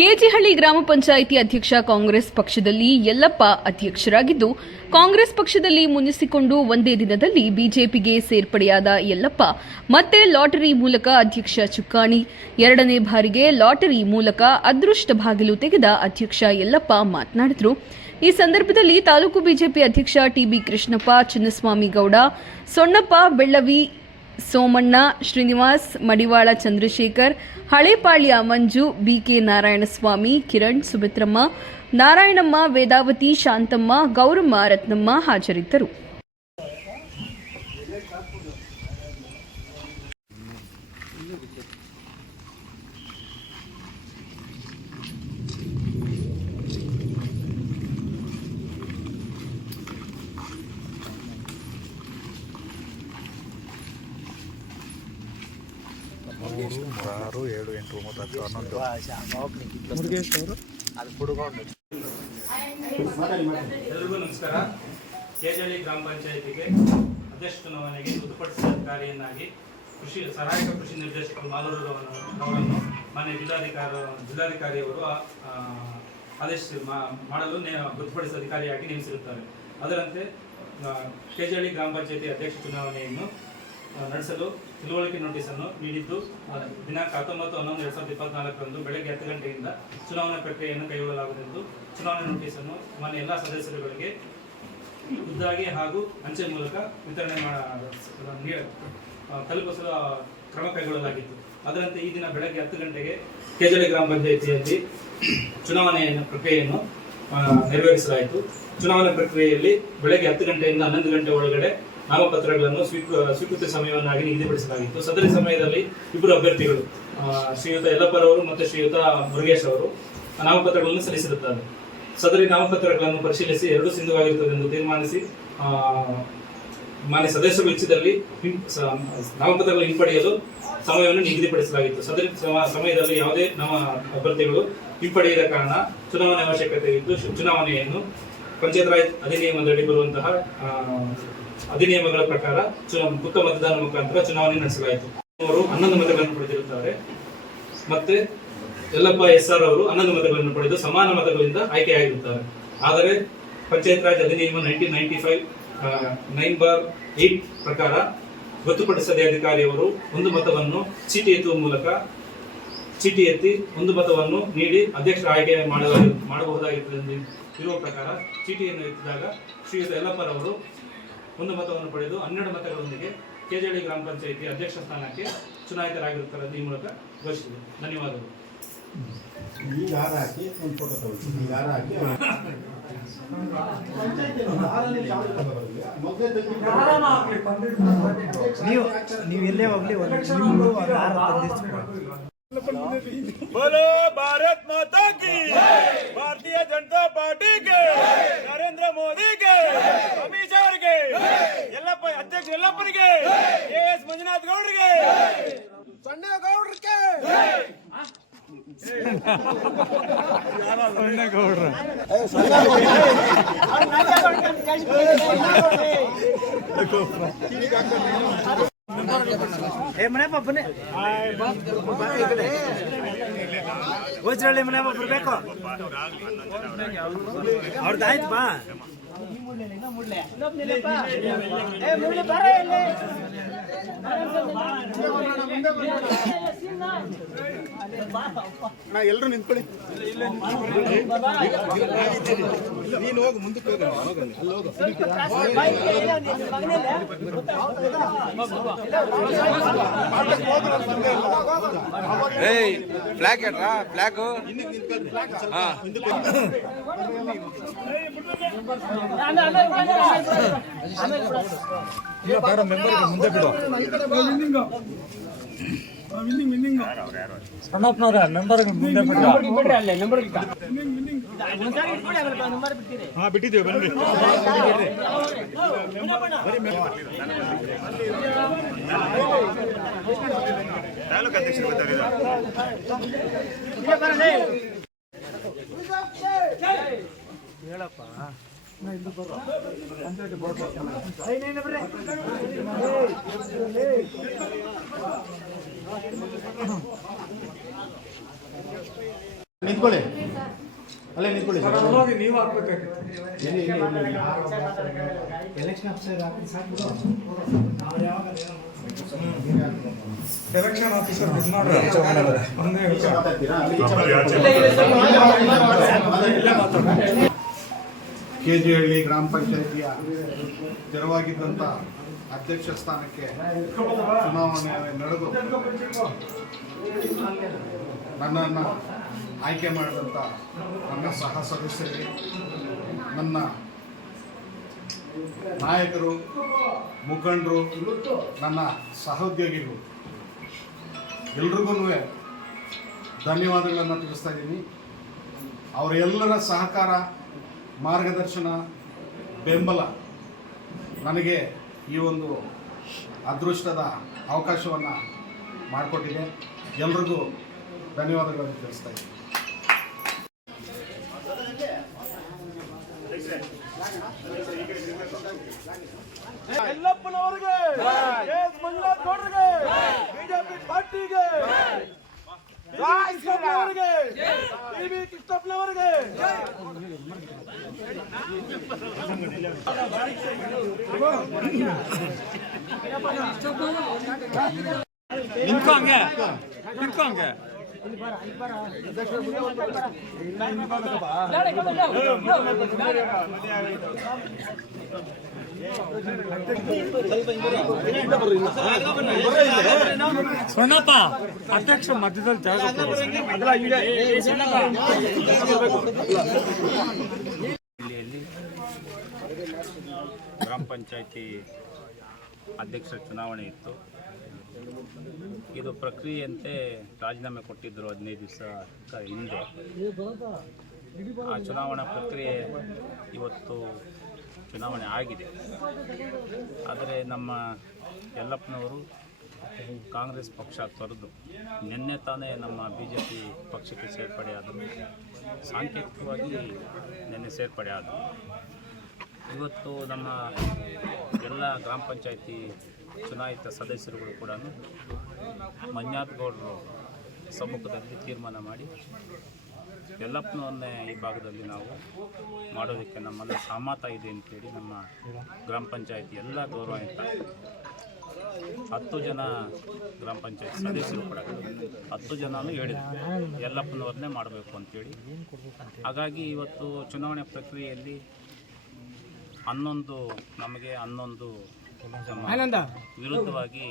ಕೆಜಿಹಳ್ಳಿ ಗ್ರಾಮ ಪಂಚಾಯಿತಿ ಅಧ್ಯಕ್ಷ ಕಾಂಗ್ರೆಸ್ ಪಕ್ಷದಲ್ಲಿ ಯಲ್ಲಪ್ಪ ಅಧ್ಯಕ್ಷರಾಗಿದ್ದು, ಕಾಂಗ್ರೆಸ್ ಪಕ್ಷದಲ್ಲಿ ಮುನಿಸಿಕೊಂಡು ಒಂದೇ ದಿನದಲ್ಲಿ ಬಿಜೆಪಿಗೆ ಸೇರ್ಪಡೆಯಾದ ಯಲ್ಲಪ್ಪ ಮತ್ತೆ ಲಾಟರಿ ಮೂಲಕ ಅಧ್ಯಕ್ಷ ಚುಕ್ಕಾಣಿ. ಎರಡನೇ ಬಾರಿಗೆ ಲಾಟರಿ ಮೂಲಕ ಅದೃಷ್ಟ ಬಾಗಿಲು ತೆಗೆದ ಅಧ್ಯಕ್ಷ ಯಲ್ಲಪ್ಪ ಮಾತನಾಡಿದರು. ಈ ಸಂದರ್ಭದಲ್ಲಿ ತಾಲೂಕು ಬಿಜೆಪಿ ಅಧ್ಯಕ್ಷ ಟಿಬಿ ಕೃಷ್ಣಪ್ಪ, ಚಿನ್ನಸ್ವಾಮಿ ಗೌಡ, ಸೊಣ್ಣಪ್ಪ ಬೆಳ್ಳವಿ, ಸೋಮಣ್ಣ, ಶ್ರೀನಿವಾಸ್, ಮಡಿವಾಳ ಚಂದ್ರಶೇಖರ್, ಹಳೇಪಾಳ್ಯ ಮಂಜು, ಬಿಕೆ ನಾರಾಯಣಸ್ವಾಮಿ, ಕಿರಣ್, ಸುಮಿತ್ರಮ್ಮ, ನಾರಾಯಣಮ್ಮ, ವೇದಾವತಿ, ಶಾಂತಮ್ಮ, ಗೌರಮ್ಮ, ರತ್ನಮ್ಮ ಹಾಜರಿದ್ದರು. ಆರು ಏಳು ಎಂಟು ಒಂಬತ್ತು ಹತ್ತು ಹನ್ನೊಂದು ಎಲ್ಲರಿಗೂ ನಮಸ್ಕಾರ. ಕೆಜಹಳ್ಳಿ ಗ್ರಾಮ ಪಂಚಾಯಿತಿಗೆ ಅಧ್ಯಕ್ಷ ಚುನಾವಣೆಗೆ ಋತುಪಡಿಸಿದ ಅಧಿಕಾರಿಯನ್ನಾಗಿ ಸಹಾಯಕ ಕೃಷಿ ನಿರ್ದೇಶಕ ಮಾಲೂರು ಅವರನ್ನು ಮಾನ್ಯ ಜಿಲ್ಲಾಧಿಕಾರಿಯವರು ಆದೇಶ ಮಾಡಲು ಗೊತ್ತುಪಡಿಸಿದ ಅಧಿಕಾರಿಯಾಗಿ ನೇಮಿಸಿರುತ್ತಾರೆ. ಅದರಂತೆ ಕೆಜಹಳ್ಳಿ ಗ್ರಾಮ ಪಂಚಾಯಿತಿ ಅಧ್ಯಕ್ಷ ಚುನಾವಣೆಯನ್ನು ನಡೆಸಲು ತಿಳುವಳಿಕೆ ನೋಟಿಸನ್ನು ನೀಡಿದ್ದು, ದಿನಾಂಕ 19/11/2024 ಬೆಳಗ್ಗೆ 10 ಗಂಟೆಯಿಂದ ಚುನಾವಣಾ ಪ್ರಕ್ರಿಯೆಯನ್ನು ಕೈಗೊಳ್ಳಲಾಗುವುದು. ಚುನಾವಣಾ ನೋಟಿಸನ್ನು ಮಾನ್ಯ ಎಲ್ಲ ಸದಸ್ಯರುಗಳಿಗೆ ಖುದ್ದಾಗಿ ಹಾಗೂ ಅಂಚೆ ಮೂಲಕ ವಿತರಣೆ ತಲುಪಿಸಲು ಕ್ರಮ ಕೈಗೊಳ್ಳಲಾಗಿತ್ತು. ಅದರಂತೆ ಈ ದಿನ ಬೆಳಗ್ಗೆ 10 ಗಂಟೆಗೆ ಕೆಜಹಳ್ಳಿ ಗ್ರಾಮ ಪಂಚಾಯಿತಿಯಲ್ಲಿ ಚುನಾವಣೆಯ ಪ್ರಕ್ರಿಯೆಯನ್ನು ನೆರವೇರಿಸಲಾಯಿತು. ಚುನಾವಣಾ ಪ್ರಕ್ರಿಯೆಯಲ್ಲಿ ಬೆಳಗ್ಗೆ 10 ಗಂಟೆಯಿಂದ 11 ಗಂಟೆ ಒಳಗಡೆ ನಾಮಪತ್ರಗಳನ್ನು ಸ್ವೀಕೃತಿ ಸಮಯವನ್ನಾಗಿ ನಿಗದಿಪಡಿಸಲಾಗಿತ್ತು. ಸದರಿ ಸಮಯದಲ್ಲಿ ಇಬ್ಬರು ಅಭ್ಯರ್ಥಿಗಳು ಶ್ರೀಯುತ ಯಲ್ಲಪ್ಪರವರು ಮತ್ತು ಶ್ರೀಯುತ ಮುರುಗೇಶ್ ಅವರು ನಾಮಪತ್ರಗಳನ್ನು ಸಲ್ಲಿಸಿರುತ್ತಾರೆ. ಸದರಿ ನಾಮಪತ್ರಗಳನ್ನು ಪರಿಶೀಲಿಸಿ ಎರಡು ಸಿಂಧುವಾಗಿರುತ್ತದೆ ಎಂದು ತೀರ್ಮಾನಿಸಿ ಮಾನ್ಯ ಸದಸ್ಯರು ಇಚ್ಛಿದಲ್ಲಿ ನಾಮಪತ್ರಗಳನ್ನು ಹಿಂಪಡೆಯಲು ಸಮಯವನ್ನು ನಿಗದಿಪಡಿಸಲಾಗಿತ್ತು. ಸದರಿ ಸಮಯದಲ್ಲಿ ಯಾವುದೇ ನಮ್ಮ ಅಭ್ಯರ್ಥಿಗಳು ಹಿಂಪಡೆಯದ ಕಾರಣ ಚುನಾವಣೆ ಅವಶ್ಯಕತೆ ಇದ್ದು ಚುನಾವಣೆಯನ್ನು ಪಂಚಾಯತ್ ರಾಜ್ ಅಧಿನಿಯಮದಡಿ ಬರುವಂತಹ ಅಧಿನಿಯಮಗಳ ಪ್ರಕಾರ ಗುಪ್ತ ಮತದಾನ ಮುಖಾಂತರ ಚುನಾವಣೆ ನಡೆಸಲಾಯಿತು. ಅವರು 11 ಮತಗಳನ್ನು ಪಡೆದಿರುತ್ತಾರೆ. ಮತ್ತೆ ಯಲ್ಲಪ್ಪ SR ಅವರು 11 ಮತಗಳನ್ನು ಪಡೆದು ಸಮಾನ ಮತಗಳಿಂದ ಆಯ್ಕೆಯಾಗಿರುತ್ತಾರೆ. ಆದರೆ ಪಂಚಾಯತ್ ರಾಜ್ ಅಧಿನಿಯಮ 1995 9/8 ಪ್ರಕಾರ ಗೊತ್ತುಪಡಿಸದ ಅಧಿಕಾರಿಯವರು ಒಂದು ಮತವನ್ನು ಚೀಟಿ ಎತ್ತಿ ಒಂದು ಮತವನ್ನು ನೀಡಿ ಅಧ್ಯಕ್ಷರ ಆಯ್ಕೆ ಮಾಡಬಹುದಾಗಿರುತ್ತದೆ ಇರುವ ಪ್ರಕಾರ ಚೀಟಿಯನ್ನು ಎತ್ತಿದಾಗ ಶ್ರೀಯುತ ಯಲ್ಲಪ್ಪರವರು ಒಂದು ಮತವನ್ನು ಪಡೆದು 12 ಮತಗಳೊಂದಿಗೆ ಕೆಜಹಳ್ಳಿ ಗ್ರಾಮ ಪಂಚಾಯಿತಿ ಅಧ್ಯಕ್ಷ ಸ್ಥಾನಕ್ಕೆ ಚುನಾಯಿತರಾಗಿರುತ್ತಾರೆ ಈ ಮೂಲಕ ಘೋಷಿಸಿದೆ. ಧನ್ಯವಾದಗಳು. ನೀವು ಎಲ್ಲೇ ಹೋಗ್ಲಿ बोलो भारत माता की, भारतीय जनता पार्टी के, नरेंद्र मोदी के, अमित शाह के, अध्यक्ष यल्लप्पनिगे, एस मंजुनाथ गौडरिगे, सण्णे गौडरिगे, सण्णे गौडर ಮನೆ ಬನ್ನಿ ಓಜ್ರಳ್ಳಿ ಮನೆ ಬರ್ಬೇಕು ಅವ್ರದ್ದಾಯ್ತು ಬಾ ಎಲ್ಲರೂ ನಿಂತ್ಕೊಳ್ಳಿ. ನೀನು ಹೋಗಿ ಮುಂದಕ್ಕೆ ಫ್ಲಾಗ್ ಏಟ್ರಾ ಫ್ಲಾಗ್ ಮುಂದೆ ಬಿಡು. ಸಣ್ಣಪ್ಪನವ್ರ ಮೆಂಬರ್ ಮುಂದೆ ಬಿಟ್ಟಿದ್ದೀವಿ ಬನ್ನಿ. ತಾಲೂಕು ಅಧ್ಯಕ್ಷರು ಹೇಳಪ್ಪ ನಿಂತ್ಕೊಳ್ಳಿ, ಅಲ್ಲೇ ನಿಂತ್ಕೊಳ್ಳಿ ಸರ್. ನೀವು ಹಾಕ್ಬೇಕಾಗಿತ್ತು. ಎಲ್ಲಿ ಎಲೆಕ್ಷನ್ ಆಫೀಸರ್ ಹಾಕಿ ಸಾಕು. ಎಲೆಕ್ಷನ್ ಆಫೀಸರ್ ಕೆಜಿಹಳ್ಳಿ ಗ್ರಾಮ ಪಂಚಾಯಿತಿಯ ತೆರವಾಗಿದ್ದಂಥ ಅಧ್ಯಕ್ಷ ಸ್ಥಾನಕ್ಕೆ ಚುನಾವಣೆ ನಡೆದು ನನ್ನನ್ನು ಆಯ್ಕೆ ಮಾಡಿದಂಥ ನನ್ನ ಸಹ ಸದಸ್ಯರಿಗೆ, ನನ್ನ ನಾಯಕರು, ಮುಖಂಡರು, ನನ್ನ ಸಹೋದ್ಯೋಗಿಗಳು ಎಲ್ರಿಗೂ ಧನ್ಯವಾದಗಳನ್ನು ತಿಳಿಸ್ತಾ ಇದ್ದೀನಿ. ಅವರೆಲ್ಲರ ಸಹಕಾರ, ಮಾರ್ಗದರ್ಶನ, ಬೆಂಬಲ ನನಗೆ ಈ ಒಂದು ಅದೃಷ್ಟದ ಅವಕಾಶವನ್ನು ಮಾಡಿಕೊಟ್ಟಿದೆ. ಎಲ್ರಿಗೂ ಧನ್ಯವಾದಗಳನ್ನು ತಿಳಿಸ್ತಾ ಇದ್ದೀನಿ. ಯಲ್ಲಪ್ಪನವರಿಗೆ, ಎಸ್ ಮಂಜುನಾಥ್ ಗೌಡರಿಗೆ, ಬಿಜೆಪಿ ಪಾರ್ಟಿಗೆ, ಕೃಷ್ಣಪ್ಪನವರಿಗೆ, ಟಿವಿ ಕೃಷ್ಣಪ್ಪನವರಿಗೆ. ನಿಂತ್ಕೊ ಹಂಗೆ, ನಿಂತ್ಕೊ ಹಂಗೆ. ಸೊಣ್ಣಪ್ಪ ಅಧ್ಯಕ್ಷ ಮಧ್ಯದಲ್ಲಿ ಜಾಗ ಕೊಡು. ಜಿಲ್ಲೆಯಲ್ಲಿ ಗ್ರಾಮ ಪಂಚಾಯಿತಿ ಅಧ್ಯಕ್ಷರ ಚುನಾವಣೆ ಇತ್ತು. ಇದು ಪ್ರಕ್ರಿಯೆಯಂತೆ ರಾಜೀನಾಮೆ ಕೊಟ್ಟಿದ್ದರು 15 ದಿವಸ ಹಿಂದೆ. ಆ ಚುನಾವಣಾ ಪ್ರಕ್ರಿಯೆ ಇವತ್ತು ಚುನಾವಣೆ ಆಗಿದೆ. ಆದರೆ ನಮ್ಮ ಯಲ್ಲಪ್ಪನವರು ಕಾಂಗ್ರೆಸ್ ಪಕ್ಷ ತೊರೆದು ನಿನ್ನೆ ತಾನೇ ನಮ್ಮ BJP ಪಕ್ಷಕ್ಕೆ ಸೇರ್ಪಡೆಯಾದರು. ಸಾಂಕೇತಿಕವಾಗಿ ನಿನ್ನೆ ಸೇರ್ಪಡೆ ಆದರು. ಇವತ್ತು ನಮ್ಮ ಎಲ್ಲ ಗ್ರಾಮ ಪಂಚಾಯಿತಿ ಚುನಾಯಿತ ಸದಸ್ಯರುಗಳು ಕೂಡ ಮಂಜುನಾಥ್ ಗೌಡರು ಸಮ್ಮುಖದಲ್ಲಿ ತೀರ್ಮಾನ ಮಾಡಿ ಯಲ್ಲಪ್ಪನವನ್ನೇ ಈ ಭಾಗದಲ್ಲಿ ನಾವು ಮಾಡೋದಕ್ಕೆ ನಮ್ಮಲ್ಲಿ ಸಹಮತ ಇದೆ ಅಂತೇಳಿ ನಮ್ಮ ಗ್ರಾಮ ಪಂಚಾಯಿತಿ ಎಲ್ಲ ಗೌರವಾನ್ವಿತ 10 ಜನ ಗ್ರಾಮ ಪಂಚಾಯತ್ ಸದಸ್ಯರು ಕೂಡ 10 ಜನನೂ ಹೇಳಿದ್ರು ಯಲ್ಲಪ್ಪನವ್ರನ್ನೇ ಮಾಡಬೇಕು ಅಂತೇಳಿ. ಹಾಗಾಗಿ ಇವತ್ತು ಚುನಾವಣೆ ಪ್ರಕ್ರಿಯೆಯಲ್ಲಿ 11 ನಮಗೆ 11 ವಿರುದ್ಧವಾಗಿ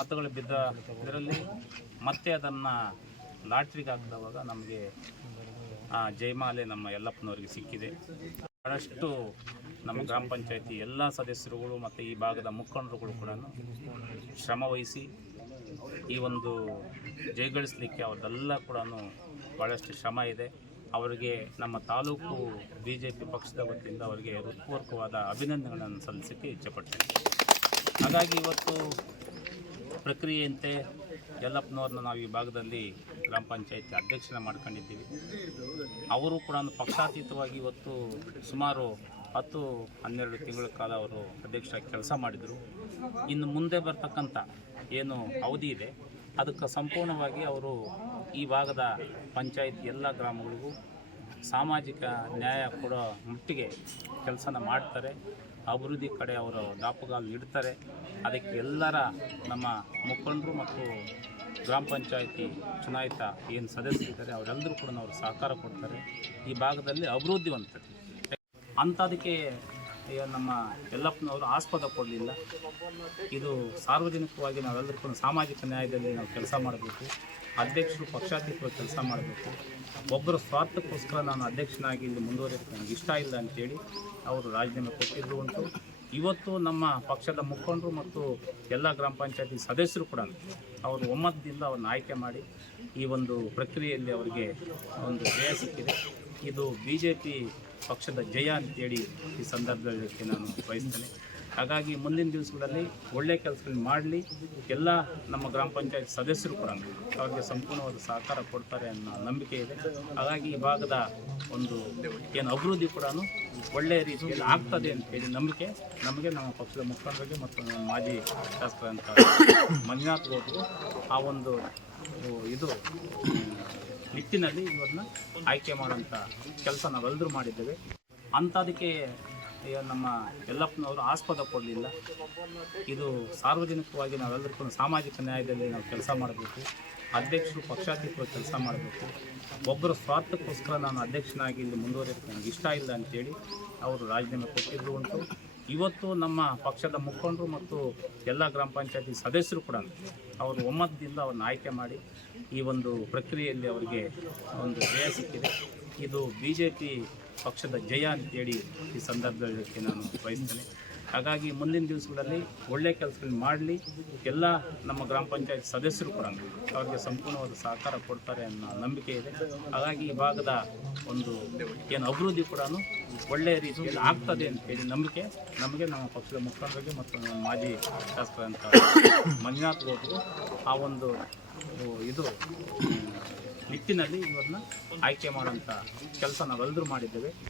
ಮತಗಳು ಬಿದ್ದ ಇದರಲ್ಲಿ ಮತ್ತೆ ಅದನ್ನು ಲಾಟ್ರಿಗೆ ಹಾಕಿದವಾಗ ನಮಗೆ ಆ ಜಯಮಾಲೆ ನಮ್ಮ ಯಲ್ಲಪ್ಪನವರಿಗೆ ಸಿಕ್ಕಿದೆ. ಬಹಳಷ್ಟು ನಮ್ಮ ಗ್ರಾಮ ಪಂಚಾಯತಿ ಎಲ್ಲ ಸದಸ್ಯರುಗಳು ಮತ್ತು ಈ ಭಾಗದ ಮುಖಂಡರುಗಳು ಕೂಡ ಶ್ರಮವಹಿಸಿ ಈ ಒಂದು ಜಯಗಳಿಸಲಿಕ್ಕೆ ಅವ್ರದ್ದೆಲ್ಲ ಕೂಡ ಭಾಳಷ್ಟು ಶ್ರಮ ಇದೆ. ಅವರಿಗೆ ನಮ್ಮ ತಾಲೂಕು BJP ಪಕ್ಷದ ವತಿಯಿಂದ ಅವರಿಗೆ ಹೃತ್ಪೂರ್ವಕವಾದ ಅಭಿನಂದನೆಗಳನ್ನು ಸಲ್ಲಿಸಲಿಕ್ಕೆ ಇಚ್ಛೆಪಡ್ತೇನೆ. ಹಾಗಾಗಿ ಇವತ್ತು ಪ್ರಕ್ರಿಯೆಯಂತೆ ಯಲ್ಲಪ್ಪನವ್ರನ್ನ ನಾವು ಈ ಭಾಗದಲ್ಲಿ ಗ್ರಾಮ ಪಂಚಾಯತಿ ಅಧ್ಯಕ್ಷನ ಮಾಡ್ಕೊಂಡಿದ್ದೀವಿ. ಅವರು ಕೂಡ ಪಕ್ಷಾತೀತವಾಗಿ ಇವತ್ತು ಸುಮಾರು 10-12 ತಿಂಗಳ ಕಾಲ ಅವರು ಅಧ್ಯಕ್ಷರಾಗಿ ಕೆಲಸ ಮಾಡಿದರು. ಇನ್ನು ಮುಂದೆ ಬರ್ತಕ್ಕಂಥ ಏನು ಅವಧಿ ಇದೆ ಅದಕ್ಕೆ ಸಂಪೂರ್ಣವಾಗಿ ಅವರು ಈ ಭಾಗದ ಪಂಚಾಯತ್ ಎಲ್ಲ ಗ್ರಾಮಗಳಿಗೂ ಸಾಮಾಜಿಕ ನ್ಯಾಯ ಕೊಡೋ ಮಟ್ಟಿಗೆ ಕೆಲಸನ ಮಾಡ್ತಾರೆ. ಅಭಿವೃದ್ಧಿ ಕಡೆ ಅವರು ದಾಪುಗಾಲು ಇಡ್ತಾರೆ. ಅದಕ್ಕೆ ಎಲ್ಲರ ನಮ್ಮ ಮುಖಂಡರು ಮತ್ತು ಗ್ರಾಮ ಪಂಚಾಯತಿ ಚುನಾಯಿತ ಏನು ಸದಸ್ಯರಿದ್ದಾರೆ ಅವರೆಲ್ಲರೂ ಕೂಡ ಅವರು ಸಹಕಾರ ಕೊಡ್ತಾರೆ. ಈ ಭಾಗದಲ್ಲಿ ಅಭಿವೃದ್ಧಿವಂತತೆ ಅಂಥದಕ್ಕೆ ನಮ್ಮ ಯಲ್ಲಪ್ಪನವರು ಆಸ್ಪದ ಕೊಡಲಿಲ್ಲ. ಇದು ಸಾರ್ವಜನಿಕವಾಗಿ ನಾವೆಲ್ಲರೂ ಕೂಡ ಸಾಮಾಜಿಕ ನ್ಯಾಯದಲ್ಲಿ ನಾವು ಕೆಲಸ ಮಾಡಬೇಕು. ಅಧ್ಯಕ್ಷರು ಪಕ್ಷಾತೀತವಾಗಿ ಕೆಲಸ ಮಾಡಬೇಕು. ಒಬ್ಬರ ಸ್ವಾರ್ಥಕ್ಕೋಸ್ಕರ ನಾನು ಅಧ್ಯಕ್ಷನಾಗಿ ಇಲ್ಲಿ ಮುಂದುವರಿಯೋಕ್ಕೆ ನನಗೆ ಇಷ್ಟ ಇಲ್ಲ ಅಂತೇಳಿ ಅವರು ರಾಜೀನಾಮೆ ಕೊಟ್ಟಿದ್ರು ಉಂಟು. ಇವತ್ತು ನಮ್ಮ ಪಕ್ಷದ ಮುಖಂಡರು ಮತ್ತು ಎಲ್ಲ ಗ್ರಾಮ ಪಂಚಾಯತಿ ಸದಸ್ಯರು ಕೂಡ ಅವರು ಒಮ್ಮತದಿಂದ ಅವ್ರನ್ನ ಆಯ್ಕೆ ಮಾಡಿ ಈ ಒಂದು ಪ್ರಕ್ರಿಯೆಯಲ್ಲಿ ಅವರಿಗೆ ಒಂದು ಜಯ ಸಿಕ್ಕಿದೆ. ಇದು BJP ಪಕ್ಷದ ಜಯ ಅಂತೇಳಿ ಈ ಸಂದರ್ಭದಲ್ಲಿ ನಾನು ಬಯಸ್ತೇನೆ. ಹಾಗಾಗಿ ಮುಂದಿನ ದಿವಸಗಳಲ್ಲಿ ಒಳ್ಳೆಯ ಕೆಲಸಗಳನ್ನು ಮಾಡಲಿ. ಎಲ್ಲ ನಮ್ಮ ಗ್ರಾಮ ಪಂಚಾಯತ್ ಸದಸ್ಯರು ಕೂಡ ಅವ್ರಿಗೆ ಸಂಪೂರ್ಣವಾದ ಸಹಕಾರ ಕೊಡ್ತಾರೆ ಅನ್ನೋ ನಂಬಿಕೆ ಇದೆ. ಹಾಗಾಗಿ ಈ ಭಾಗದ ಒಂದು ಏನು ಅಭಿವೃದ್ಧಿ ಕೂಡ ಒಳ್ಳೆಯ ರೀತಿಯಲ್ಲಿ ಆಗ್ತದೆ ಅಂತೇಳಿ ನಂಬಿಕೆ ನಮಗೆ ನಮ್ಮ ಪಕ್ಷದ ಮುಖಂಡರಿಗೆ ಮತ್ತು ನಮ್ಮ ಮಾಜಿ ಶಾಸಕರಂತ ಮಂಜುನಾಥ್ ಗೌಡರು ಆ ಒಂದು ಇದು ನಿಟ್ಟಿನಲ್ಲಿ ಇವ್ರನ್ನ ಆಯ್ಕೆ ಮಾಡೋಂಥ ಕೆಲಸ ನಾವೆಲ್ಲರೂ ಮಾಡಿದ್ದೇವೆ. ಅಂಥದಕ್ಕೆ ನಮ್ಮ ಯಲ್ಲಪ್ಪನವರು ಆಸ್ಪದ ಕೊಡಲಿಲ್ಲ. ಇದು ಸಾರ್ವಜನಿಕವಾಗಿ ನಾವೆಲ್ಲರಿಗೂ ಸಾಮಾಜಿಕ ನ್ಯಾಯದಲ್ಲಿ ನಾವು ಕೆಲಸ ಮಾಡಬೇಕು, ಅಧ್ಯಕ್ಷರು ಪಕ್ಷಾತೀತವಾಗಿ ಕೆಲಸ ಮಾಡಬೇಕು. ಒಬ್ಬರ ಸ್ವಾರ್ಥಕ್ಕೋಸ್ಕರ ನಾನು ಅಧ್ಯಕ್ಷನಾಗಿ ಇಲ್ಲಿ ಮುಂದುವರಿಯೋಕ್ಕೆ ನನಗೆ ಇಷ್ಟ ಇಲ್ಲ ಅಂತೇಳಿ ಅವರು ರಾಜೀನಾಮೆ ಕೊಟ್ಟಿದ್ರು ಉಂಟು. ಇವತ್ತು ನಮ್ಮ ಪಕ್ಷದ ಮುಖಂಡರು ಮತ್ತು ಎಲ್ಲ ಗ್ರಾಮ ಪಂಚಾಯತಿ ಸದಸ್ಯರು ಕೂಡ ಅವರು ಒಮ್ಮತದಿಂದ ಅವ್ರನ್ನ ಆಯ್ಕೆ ಮಾಡಿ ಈ ಒಂದು ಪ್ರಕ್ರಿಯೆಯಲ್ಲಿ ಅವರಿಗೆ ಒಂದು ಜಯ ಸಿಕ್ಕಿದೆ. ಇದು BJP ಪಕ್ಷದ ಜಯ ಅಂತೇಳಿ ಈ ಸಂದರ್ಭದಲ್ಲಿ ನಾನು ಬಯಸ್ತೇನೆ. ಹಾಗಾಗಿ ಮುಂದಿನ ದಿವಸಗಳಲ್ಲಿ ಒಳ್ಳೆಯ ಕೆಲಸಗಳನ್ನ ಮಾಡಲಿ. ಎಲ್ಲ ನಮ್ಮ ಗ್ರಾಮ ಪಂಚಾಯತ್ ಸದಸ್ಯರು ಕೂಡ ಅವರಿಗೆ ಸಂಪೂರ್ಣವಾದ ಸಹಕಾರ ಕೊಡ್ತಾರೆ ಅನ್ನೋ ನಂಬಿಕೆ ಇದೆ. ಹಾಗಾಗಿ ಈ ಭಾಗದ ಒಂದು ಏನು ಅಭಿವೃದ್ಧಿ ಕೂಡ ಒಳ್ಳೆಯ ರೀತಿಯಲ್ಲಿ ಆಗ್ತದೆ ಅಂತೇಳಿ ನಂಬಿಕೆ ನಮಗೆ ನಮ್ಮ ಪಕ್ಷದ ಮುಖಂಡರಿಗೆ ಮತ್ತು ನಮ್ಮ ಮಾಜಿ ಶಾಸಕರಂತ ಮಂಜುನಾಥ್ ಗೌಡರು ಆ ಒಂದು ಇದು ನಿಟ್ಟಿನಲ್ಲಿ ಇವ್ರನ್ನ ಆಯ್ಕೆ ಮಾಡೋಂಥ ಕೆಲಸ ನಾವೆಲ್ಲರೂ ಮಾಡಿದ್ದೇವೆ.